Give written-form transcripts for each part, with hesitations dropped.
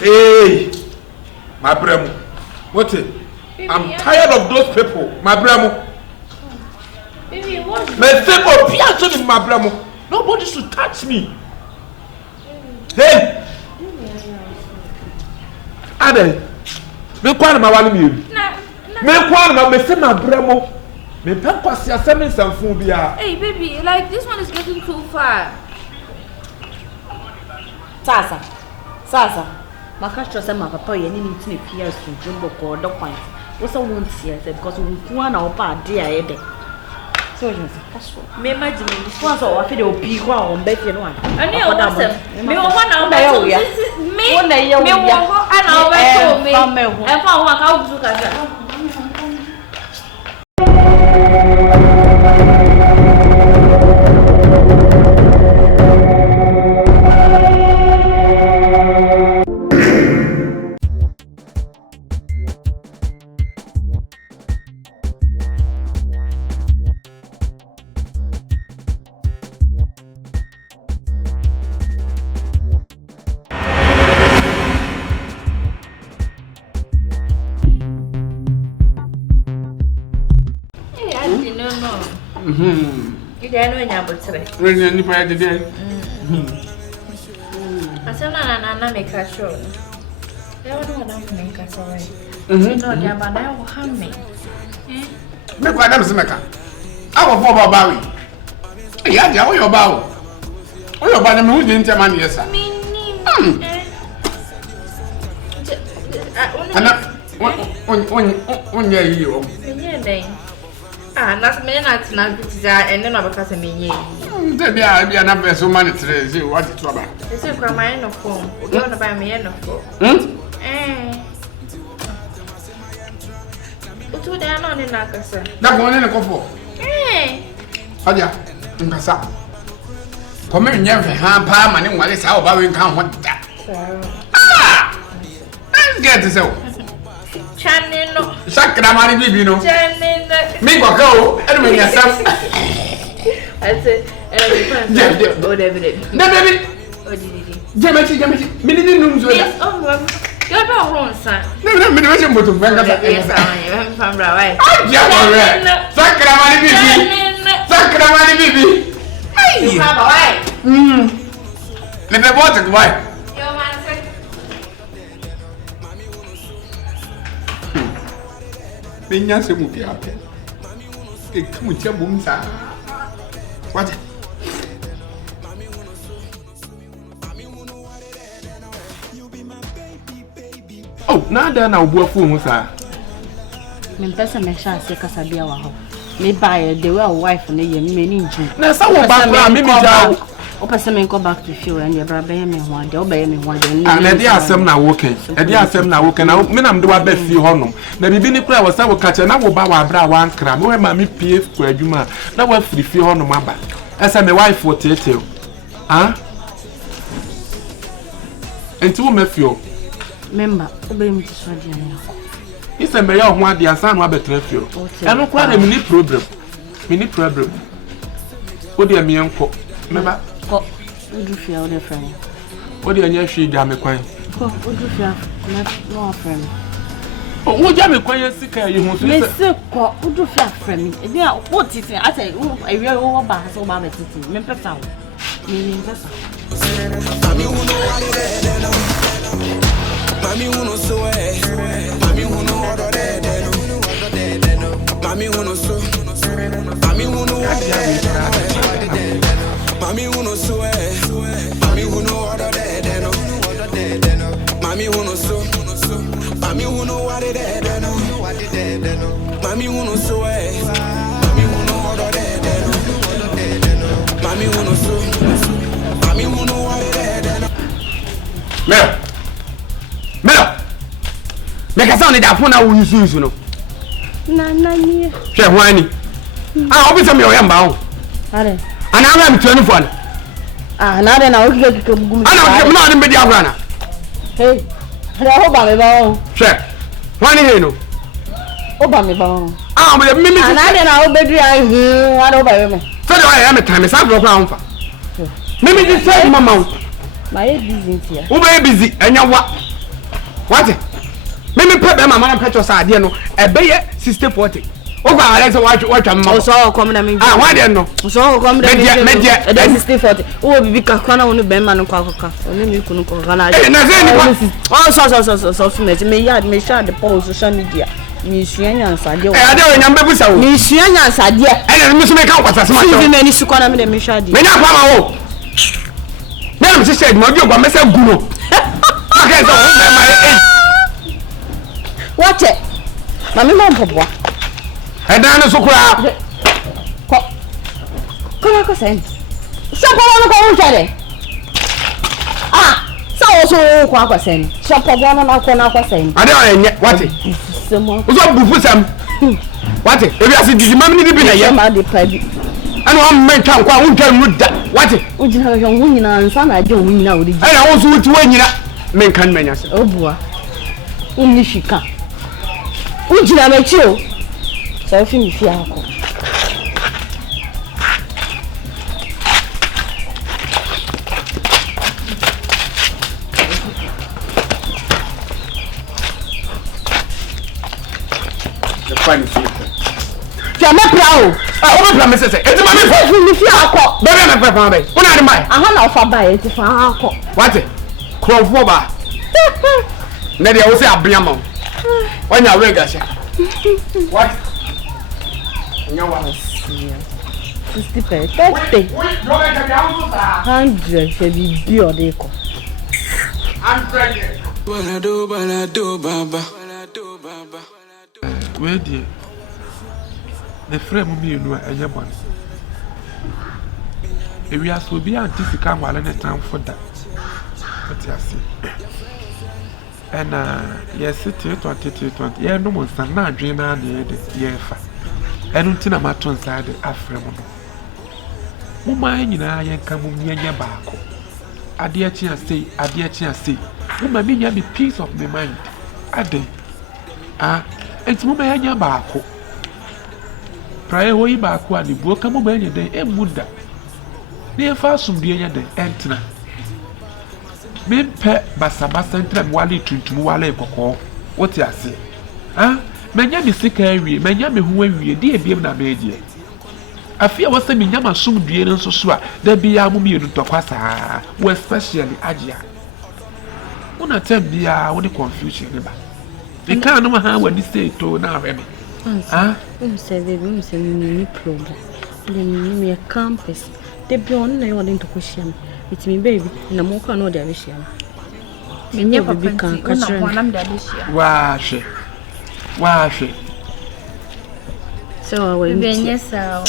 Hey, my bremo. What it? I'm tired of those people, my bremo. Baby, what? My bremo. Nobody should touch me. Hey! Addo, me kwani ma wale mi ebi. Me kwani ma me se ma bremo. Me pe kwasi asemi sanfun bia. Hey baby, like this one is getting too far. Sasa. Makasho say my papa ye ni ntine pia su jumbo ko do point. Wo say won tie say because we ku na opa ade a ye de. So you say kaso. Me imagine me so so wa fe de obi ko a on be fie no an. Ani o wasem. Me wo na o be to me. Wo na ye wo ya. Me wo ho ana o be to me. E fa ho aka wo buzu kasa. When you pay the day. I said, "Nana, make a show." They don't want to make us away. No, yeah, but I will harm me. Make what I'm saying. I will fall about Barry. Yeah, yeah, your bow. Oh, your body mood in Germany, yes, sir. One year, you. That's me not desire, and then because of me. There be another so many trays. You want to trouble. It's a crime of phone. You want to buy me a phone. What would I know in Nakasa? That one in a couple. Hajia, in Casa. Come in here for half palm and while it's how about we can't want that. Let's get this out. Chanino. Sakramani bibi no. Chanino. Me go go. Anyway, yourself. I said, yeah. Oh, David. No, baby. Oh, did Jamati. Me didn't know. Yes, oh, you're not wrong, son. No, me don't want to bring up. Yes, I'm from Rawai. Yeah, Sakramani bibi. Sakramani bibi. Hey, you have a wife. Let me watch it, why? Your man said. Benya se mu bi ape. E kamu tia bom sa. What? Oh, na da na obu afu mu sa. Me pesa me sha se kasa bia wa ho. Me buy the way wife na ye me ni nju. Na sa wo ba kra me ja. O pesa me go back to feel and your brother me ho ande o be me ho ande. Na dey asem na wo ken. E dey asem na wo ken. Na me nam de wa ba fie honom. Na bibi ni kra wo sa wo ka che na wo ba wa bra wa nkra. Me we ma me pie ku adwuma. Na wa firi fie honom aba. Esa me wife wo tete. Ah? Enti wo me fio. Member, o be me so dia na. Ise me ya ho ade asan no abetra fio. Eno kwa na me ni problem. Me ni problem. Wo de me enko. Me ba ko udu fia o de friend. Wo de anya hwe gya me kwan. Ko udu fia na no friend. O wo gya me kwan sika yi ho so. Me se ko udu fia friend. E dia wo titi ate ewe wo ba so ba me titi. Me pesa wo. Me pesa. Mami uno wade no. Mami uno so Mami uno wade no. Mami uno so. Mami uno wade no. Mami uno so Mami uno wade no. Mami uno so. Mami uno wade no. Mami uno so Mami uno wade no. Mami uno so. Mami uno wade no. Melo. Me ka sa ni da fona wo yusu no. Na ni. Hwe hwani. Ah, obi so me o yamba wo. Are. Ana am 24. Ah, na de na o kike gum. Ana o na de me dia grana. Hey. Ra ho ba me ba wo. Hwe. Hwani he no. O ba me ba wo. Ah, me mimi. Ana de na o bedu ahu, ana o ba me. So de wa ya me time sa bro kwa ho fa. Mimi di say mama wo. Ma e busy here. Wo ba busy enya wa. What? Me put them mama petrol side no. E be ye 60-40. Over Alex watch am. So come na me. Ah, why then no? So come na me. Media. E dey 60-40. Wo bibi ka kwana wonu be ma no kwa kwa. Oni mi kunu ko kana. Eh na say ni kwa. Oh so me yard me share the post social media. Mi suanya nsade o. Eh ade o nyam bebusa wo. Mi suanya nsade. Eh na me so me kan kwasa sema. Si me ni sukwana me de me share di. Me na kwa ma wo. Me na me say mo bi ogwa me say gu no. Okay so What it? Mami mo mpobo. Edan no so kura. Ko sen. Sopo no ko unchare. Ah, so ko akwa sen. Sopo no na ko sen. Ade o enye, what it? Semo. Uzo bufu sam. What it? Ebi asi didi mam ni bi na ye. Ma de pabi. Ana o menka nkwa unka nuda. What it? Ujina ho nyina nsa na aje wo nyina wo de. Ana wo so wuti wo nyina. Menka nmenya se. Obua. Unni shika. Ujina mechi o. So fi mi fi akọ. The fine is here. Fiame plao. Ah, o plan me say. Eti ma me Fi mi fi akọ. Bebe na prefer be. Una de mai. Aha na ofa ba e ti fa akọ. What it? Krofo ba. Na de wo say abia ma. Wanya wega sha. What? Nyawa. 60 per 30. 100 she be o de ko. 100. Balado baba. Where dear? The frame me no enye bon. E wi aso bi antisika nwale ne time for that. What you see? And yes, 2020. Yeah, no more than na dream na ye fa. Enu ntina maton side afrem no. Mo man nyina ye nka mo nyanya baako. Ade achi ase. Mo ma me nya me peace of my mind. Ade. Ah, enti mo ma nyanya baako. Praye ho yi baako ani buo ka mo ma nya den emuda. Ne fa asumdue nya den entina. Me pe basabasa ntra me wale tuntum wale kokko. What you say? Ah, menya me sika awie, menya me ho awie, de ebiem na me die. Afia wose me nyama sumdue no so so a da bia mo mienu tokwa saa, we especially Hajia. Una tem bia wo de confusion ne ba. Me kan no ha wadi say to na ahwe me. Ah, Say me problem. Then me campus. The beyond na yo de ntokoshiam. It's me baby na mo ka no de abeshia. Me nye papa kan ka chere. Wa hwe. So we Benye sa.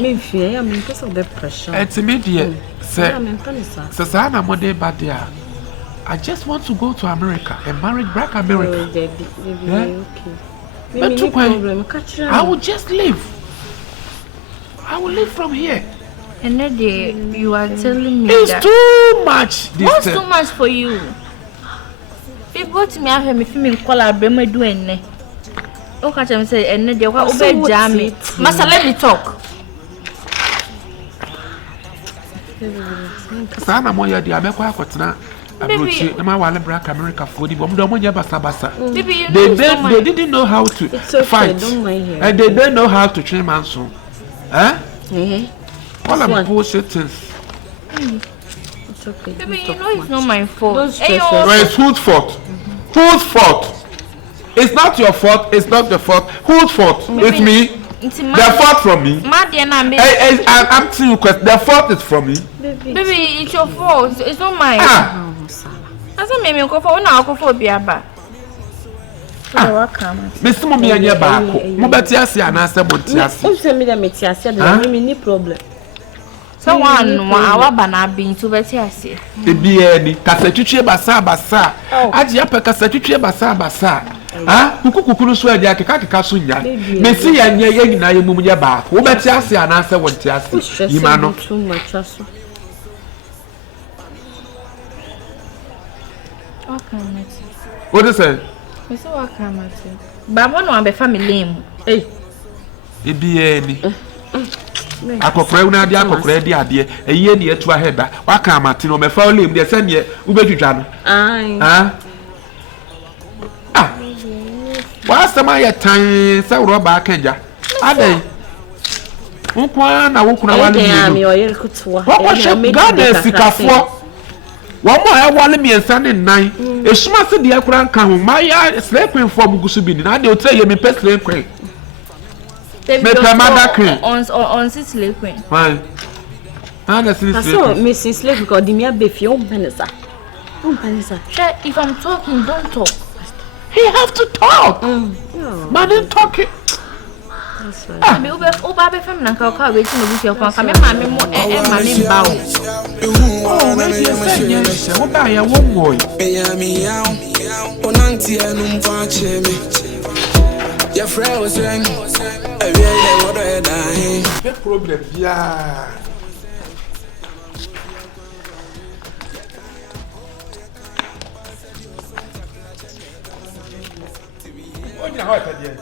me fear ya me because of the pressure. Enti me die say I'm Panisa. Sasa na mo de ba dia. I just want to go to America and marry black America. Okay. But No to quite- problem. Catch I will just live. I will live from here. And then you are telling me It's that. too much. This What's time. too much for you? People to me have me feeling call me do enne. Okay, I'm say enne dey kwa obe jam. Masa let me talk. Sasa na mo ya di abekwa akotena abrochi na ma wale black America for di bom do mo nya basa. Baby, you know They didn't know how to It's okay, fight. don't mind her. And they didn't know how to train man so. Eh? All This of one. bullshit things. It's okay. Baby, you know it's not my fault. Don't stress Ayo, yourself. Well, it's whose fault? Whose fault? It's not your fault. It's not the fault. Whose fault? It's me. It's The fault from me. I'm I'm asking you a question. The fault is from me. Baby, it's your fault. It's not mine. Ah, I said, maybe go for now. Go for Biaba. Welcome. Mr. Mummy and your back. Mobatiasi and answer Montiasi. Don't tell me that Metiasia doesn't mean any problem. So one, our banana being to Betiasi. The BNI, Cassatuche Basa. Hajia Cassatuche Basa. Ah, Kukuru swear Kaka Kasunya. Messi and Yang Nayamumia back. Mobatiasi and answer Montiasi. Imano. Too much. What is it? We say welcome. Baba no be family. Hey. The BNI. Akokra una dia akokra dia ade eye ne etu aheba waka amate no me fa olim de se ne ubetwitwa no Ai. ah What's the my time? So Roba Kenja. Ade. Unkwa na wukuna wale mi. What was your garden sikafo? One more I want me and Sunday night. A smart the Akran come. My slave queen for Gusubin. I will tell you me pet slave queen. On six slave queen. Fine. So Mrs. Slave because the mere beef you Vanessa. If I'm talking, don't talk. He have to talk. Man, I'm talking. I'm over from Nanka waiting to be your family. Mammy, mammy, bow. Oh, maybe you say, what I am one boy. Your friend was saying, I really what I die. The problem, yeah. What you have again?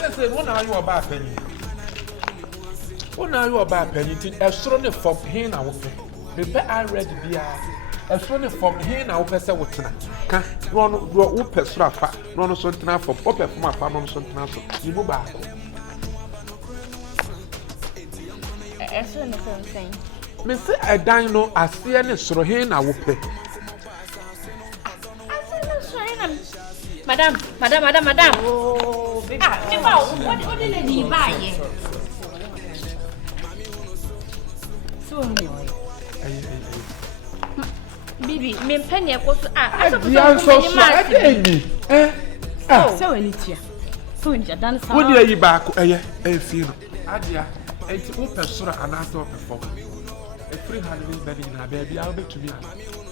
Let's say, what are you about penny? What are you about penny? A strong from here now. Prepare I read the a strong from here now. Pesa wotna. Ka run upe srafa. Run something for pop from my farm something else. You move back. Me say I dino as see any sro here now upe. Madam. Oh, baby. What did lady buy? So Baby, me penny was so anything. So in Jadan, what do you back? Feel. Adia, it's open sort of an answer perform. A free handling baby in a baby, I'll be to me.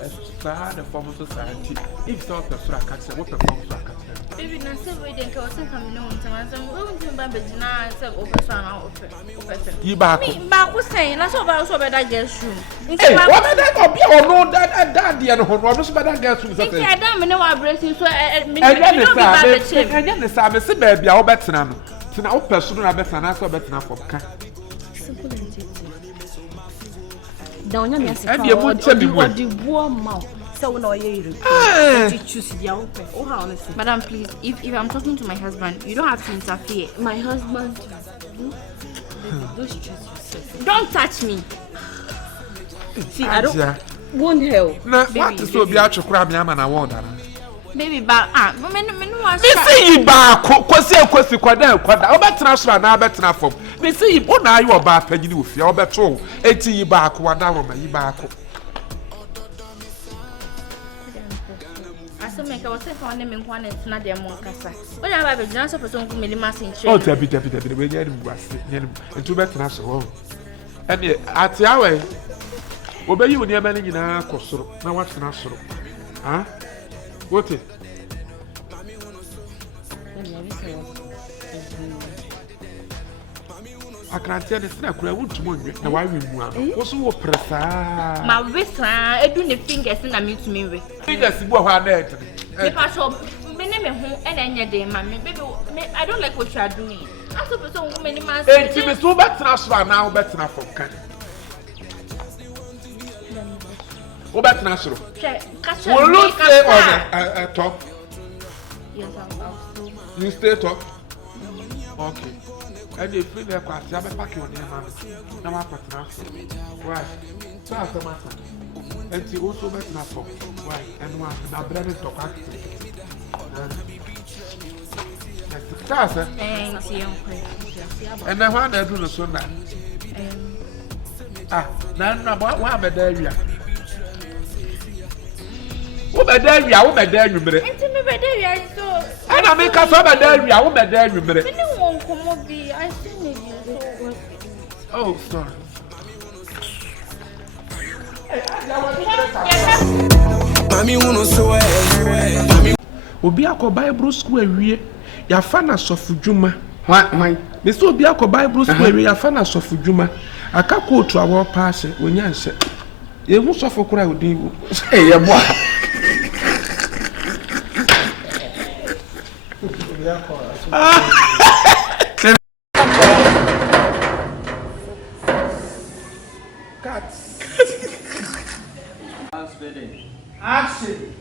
A star, the form of society. If so, the fracas, what performs fracas. Baby, not so we didn't go to come known to my son. We won't do baby now, so over son. You back. Back was saying, that's all about so bad I guess you. What did I go be or no that daddy and her was better guess who's a thing? I don't know what bracing so and then the Sabbath, say baby, I'll bet none. So now, person, I bet an answer better for car. Don't you miss and you would tell me what the warm mouth. So no, you choose the open. Oh, honestly, madam, please, if I'm talking to my husband, you don't have to interfere. My husband, don't touch me. See, I don't want help. No, what is so be out of crab yam and I want that. Baby, but see you back, question, quada, I'll bet transfer now, bet enough for me. See, what now you are back, penny with your betrol, 80 you back, one hour, my back. I make I was saying for them in one and not their more casa. When I have a chance for some millimas in oh, Debbie, the way you was and two better as well. And at the hour, obey you near many in our costume. Now what's the national? Huh? What it? I can't tell the snack where I want to move. Now, why we move? What's what press? My wrist, I do the fingers and I mean to me. Fingers, what are there? I don't like what you are doing. I suppose so many months. It's so better now, better now from Canada. Go back to National. Will you stay on a top? Yes, you stay top? Okay. And if you feel like you have a pack on your man, now I'm at National. Right. So that's the matter. And she also met National. Right. And one, now Brennan talk acting. That's it. And then one, I do the son. Now, what about the area? What about there? What about there? You better. And I make us over there. What about there? You better. Oh, sorry. Mami, uno so Obi akọ Bible school ewie. Ya fa na sofudwuma. Why? Me so obi akọ Bible school ewie ya fa na sofudwuma. Aka kotu awo paase wonya nse. Ye hu sofo kura odin. Hey, yeboah. Action.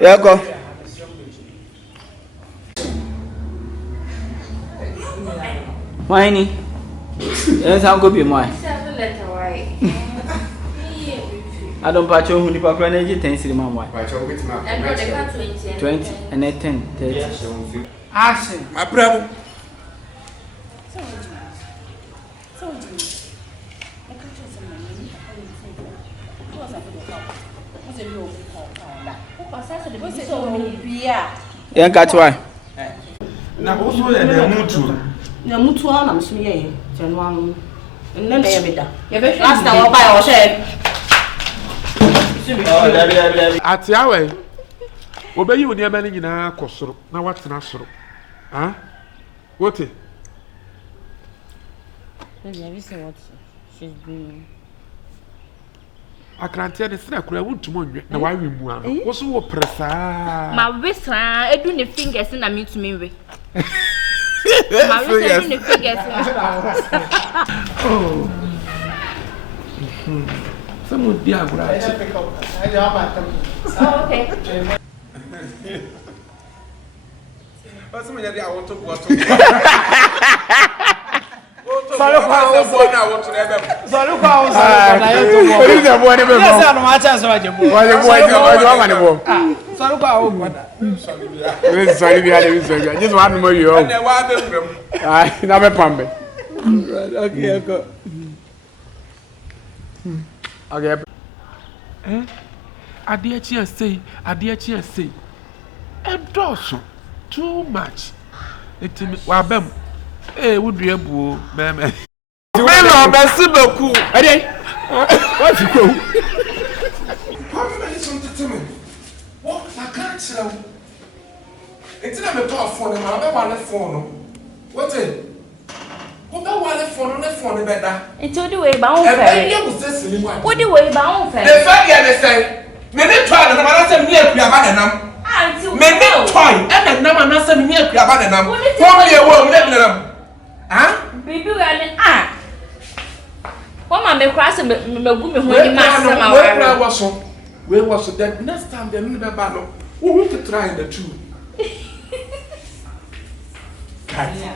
Yeah, go. Miney. Yes, I'll go be mine. I don't patch on the power energy 10 cinema. 20 and then 10, 30. Action. My brother. Yeah, catch why? Na also the mutu. Na mutu ha na mso ye January. Nne na ye beda. Ye be last na wo buy o share. Oh, there. Ati awe. Obeyi woni ema ni nyina akosoro na watena soro. Ah? What? Have you seen what she's doing? Akrantia de sira kura wuntumo nwe na wa wi mu ano. Wo so wo presa. Ma wesa edu ne fingers na me to me we. Ma wesa edu ne fingers. Oh. Someone dia agora. Oh, okay. What's my idea? I want to go to. Sorry, I want to never. Sorry, the boy never. Yes, I'm not chance of the boy. Why the boy? Sorry, sorry, just one more you. I never pump. Okay, go. Okay. Adeɛ chi say. Endorse too much. Etimi wa bam. Wudua buo meme. Melo besi beku. Ade. What you go? How can I something to me? What I can't tell. It's not me power phone, ma be one phone. What it? What be one phone, no phone better. Into the way ba won fe. What the way ba won fe? The fact you say, me dey try na ma say me akuaba na nam. Me dey try, e na nam na say me akuaba na nam. Phone dey wo me dey nam. Ah? Bibi we ni What me cry say me gu me ho ni ma say ma wa. We was that next time they need be bad no. We want to try the two. Hajia.